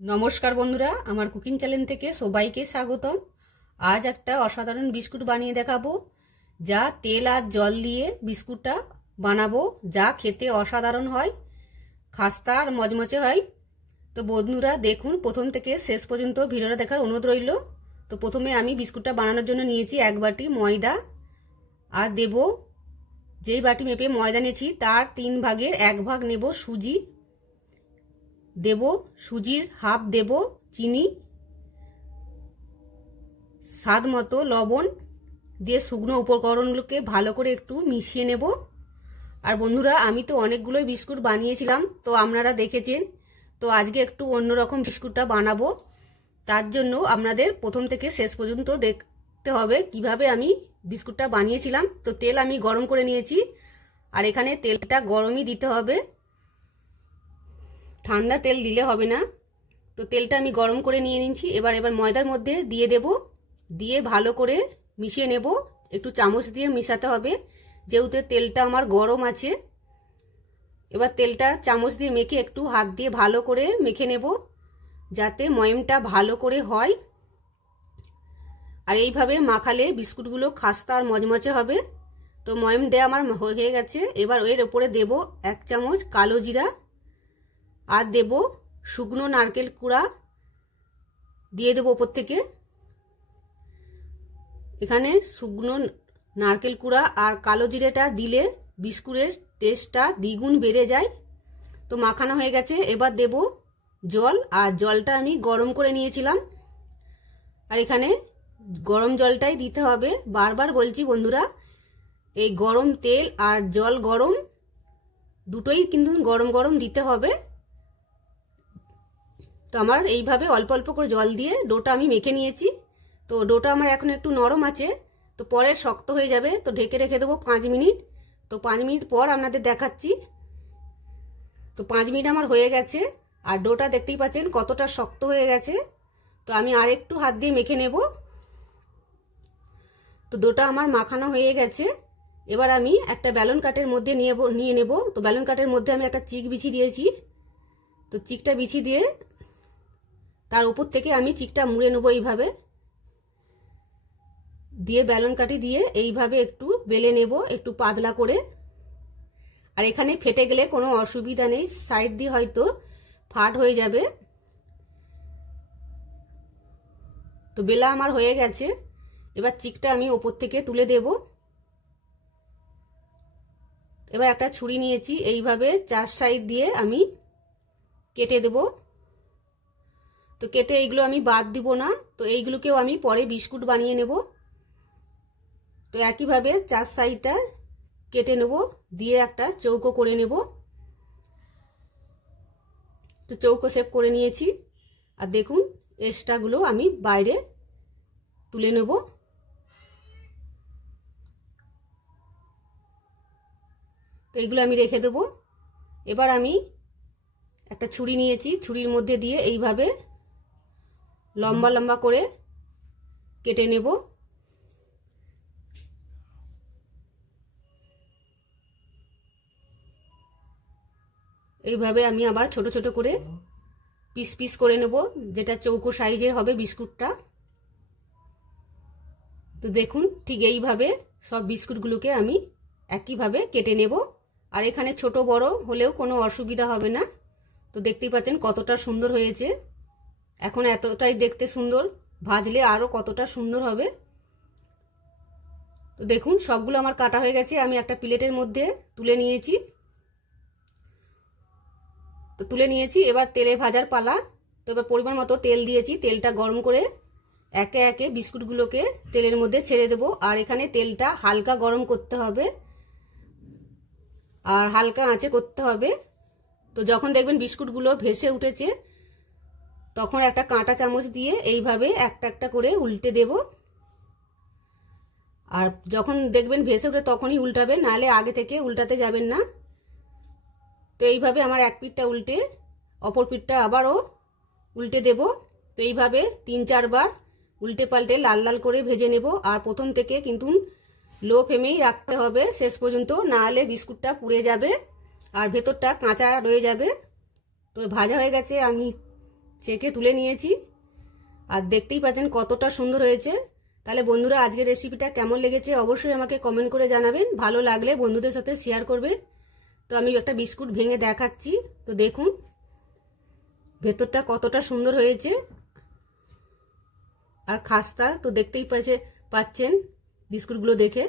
नमस्कार बंधुरा आमार कुकिंग चैनल থেকে সবাইকে স্বাগতম। आज একটা অসাধারণ বিস্কুট বানিয়ে দেখাবো, যা তেল আর জল দিয়ে বিস্কুটটা বানাবো, যা খেতে অসাধারণ হয়, খাস্তা আর মজমচে হয়। তো বন্ধুরা দেখুন, প্রথম থেকে শেষ পর্যন্ত ভিডিওটা দেখার অনুরোধ রইল। তো প্রথমে আমি বিস্কুটটা বানানোর জন্য নিয়েছি 1 বাটি ময়দা, আর দেব যেই বাটি মেপে ময়দা নিয়েছি তার 3 ভাগের 1 ভাগ নেব সুজি, দেব সুজির হাফ দেব চিনি, স্বাদ মতো লবণ দিয়ে শুকনো উপকরণগুলোকে ভালো করে একটু মিশিয়ে নেব। আর বন্ধুরা আমি তো অনেকগুলোই বিস্কুট বানিয়েছিলাম, তো আপনারা দেখেছেন, তো আজকে একটু অন্যরকম বিস্কুটটা বানাবো। তার জন্য আপনাদের প্রথম থেকে শেষ পর্যন্ত দেখতে হবে কিভাবে আমি বিস্কুটটা বানিয়েছিলাম। তো তেল আমি গরম করে নিয়েছি, আর এখানে তেলটা গরমই দিতে হবে, ঠান্ডা তেল দিলে হবে না। তো তেলটা আমি গরম করে নিয়ে নিয়েছি। এবার ময়দার মধ্যে দিয়ে দেব, দিয়ে ভালো করে মিশিয়ে নেব। একটু চামচ দিয়ে মিশাতে হবে, যেহেতু তেলটা আমার গরম আছে। এবার তেলটা চামচ দিয়ে মেখে একটু হাত দিয়ে ভালো করে মেখে নেব, যাতে ময়মটা ভালো করে হয়। আর এইভাবে মাখালে বিস্কুটগুলো খাস্তা আর মজমচে হবে। তো ময়ম দেওয়া আমার হয়ে গেছে। এবার এর উপরে দেব 1 চামচ কালো জিরা, আর দেব শুকনো নারকেল কুড়া দিয়ে দেব উপর থেকে। এখানে শুকনো নারকেল কুড়া আর কালো জিরাটা দিলে বিস্কুটের টেস্টটা দ্বিগুণ বেড়ে যায়। তো মাখানো হয়ে গেছে। এবার দেব জল, আর জলটা আমি গরম করে নিয়েছিলাম, আর এখানে গরম জলটাই দিতে হবে। বারবার বলছি বন্ধুরা, এই গরম তেল আর জল গরম দুটোই কিন্তু গরম গরম দিতে হবে। তো আমার এইভাবে অল্প অল্প করে জল দিয়ে ডোটা আমি মেখে নিয়েছি। তো ডোটা আমার এখন একটু নরম আছে, তো পরে শক্ত হয়ে যাবে। তো ঢেকে রেখে দেবো 5 মিনিট। তো 5 মিনিট পর আপনাদের দেখাচ্ছি। তো 5 মিনিট আমার হয়ে গেছে, আর ডোটা দেখতেই পাচ্ছেন কতটা শক্ত হয়ে গেছে। তো আমি আর একটু হাত দিয়ে মেখে নেব। তো ডোটা আমার মাখানো হয়ে গেছে। এবার আমি একটা ব্যালন কাটের মধ্যে নিয়ে নেব। তো ব্যালন কাটের মধ্যে আমি একটা চিক বিছিয়ে দিয়েছি। তো চিকটা বিছিয়ে দিয়ে তার উপর থেকে আমি চিকটা মুড়ে নেব এইভাবে দিয়ে, ব্যালন কাটি দিয়ে এইভাবে একটু বেলে নেব, একটু পাতলা করে। আর এখানে ফেটে গেলে কোনো অসুবিধা নেই, সাইড দিয়ে হয়তো ফাট হয়ে যাবে। তো বেলা আমার হয়ে গেছে। এবার চিকটা আমি উপর থেকে তুলে দেব। এবার একটা ছুরি নিয়েছি, এইভাবে 4 সাইড দিয়ে আমি কেটে দেব। তো কেটে এইগুলো আমি বাদ দিব না, তো এইগুলোকেও আমি পরে বিস্কুট বানিয়ে নেব। তো একইভাবে 4 সাইডটা কেটে নেব, দিয়ে একটা চৌকো করে নেব। তো চৌকো শেপ করে নিয়েছি। আর দেখুন এক্সট্রাগুলো আমি বাইরে তুলে নেব। তো এইগুলো আমি রেখে দেব। এবার আমি একটা ছুরি নিয়েছি, ছুরির মধ্যে দিয়ে এইভাবে লম্বা লম্বা করে কেটে নেব। এইভাবে আমি আবার ছোট ছোট করে পিস পিস করে নেব, যেটা চৌকো সাইজের হবে বিস্কুটটা। তো দেখুন ঠিক এইভাবে সব বিস্কুটগুলোকে আমি একইভাবে কেটে নেব। আর এখানে ছোট বড় হলেও কোনো অসুবিধা হবে না। তো দেখতেই পাচ্ছেন কতটা সুন্দর হয়েছে। এখন এতটাই দেখতে সুন্দর, ভাজলে আরো কতটা সুন্দর হবে। তো দেখুন সবগুলো আমার কাটা হয়ে গেছে। আমি একটা প্লেটের মধ্যে তুলে নিয়েছি। তো তুলে নিয়েছি, এবার তেলে ভাজার পালা। তো এবার পরিমাণ মতো তেল দিয়েছি, তেলটা গরম করে একে একে বিস্কুটগুলোকে তেলের মধ্যে ছেড়ে দেব। আর এখানে তেলটা হালকা গরম করতে হবে, আর হালকা আঁচে করতে হবে। তো যখন দেখবেন বিস্কুটগুলো ভেসে উঠেছে, তখন একটা কাঁটা চামচ দিয়ে এইভাবে একটা একটা করে উল্টে দেব। আর যখন দেখবেন ভেসে উঠে তখনই উল্টাবেন, নাহলে আগে থেকে উল্টাতে যাবেন না। তো এইভাবে আমার এক পিঠটা উল্টে অপর পিঠটা আবারও উল্টে দেব। তো এইভাবে 3-4 বার উল্টে পাল্টে লাল লাল করে ভেজে নেব। আর প্রথম থেকে কিন্তু লো ফ্লেমেই রাখতে হবে শেষ পর্যন্ত, না হলে বিস্কুটটা পুড়ে যাবে আর ভেতরটা কাঁচা রয়ে যাবে। তো ভাজা হয়ে গেছে, আমি ছেঁকে তুলে নিয়েছি। আর দেখতেই পাচ্ছেন কতটা সুন্দর হয়েছে। তাহলে বন্ধুরা আজকের রেসিপিটা কেমন লেগেছে অবশ্যই আমাকে কমেন্ট করে জানাবেন। ভালো লাগলে বন্ধুদের সাথে শেয়ার করবেন। তো আমি একটা বিস্কুট ভেঙে দেখাচ্ছি। তো দেখুন ভেতরটা কতটা সুন্দর হয়েছে আর খাস্তা। তো দেখতেই পাচ্ছেন বিস্কুটগুলো দেখে।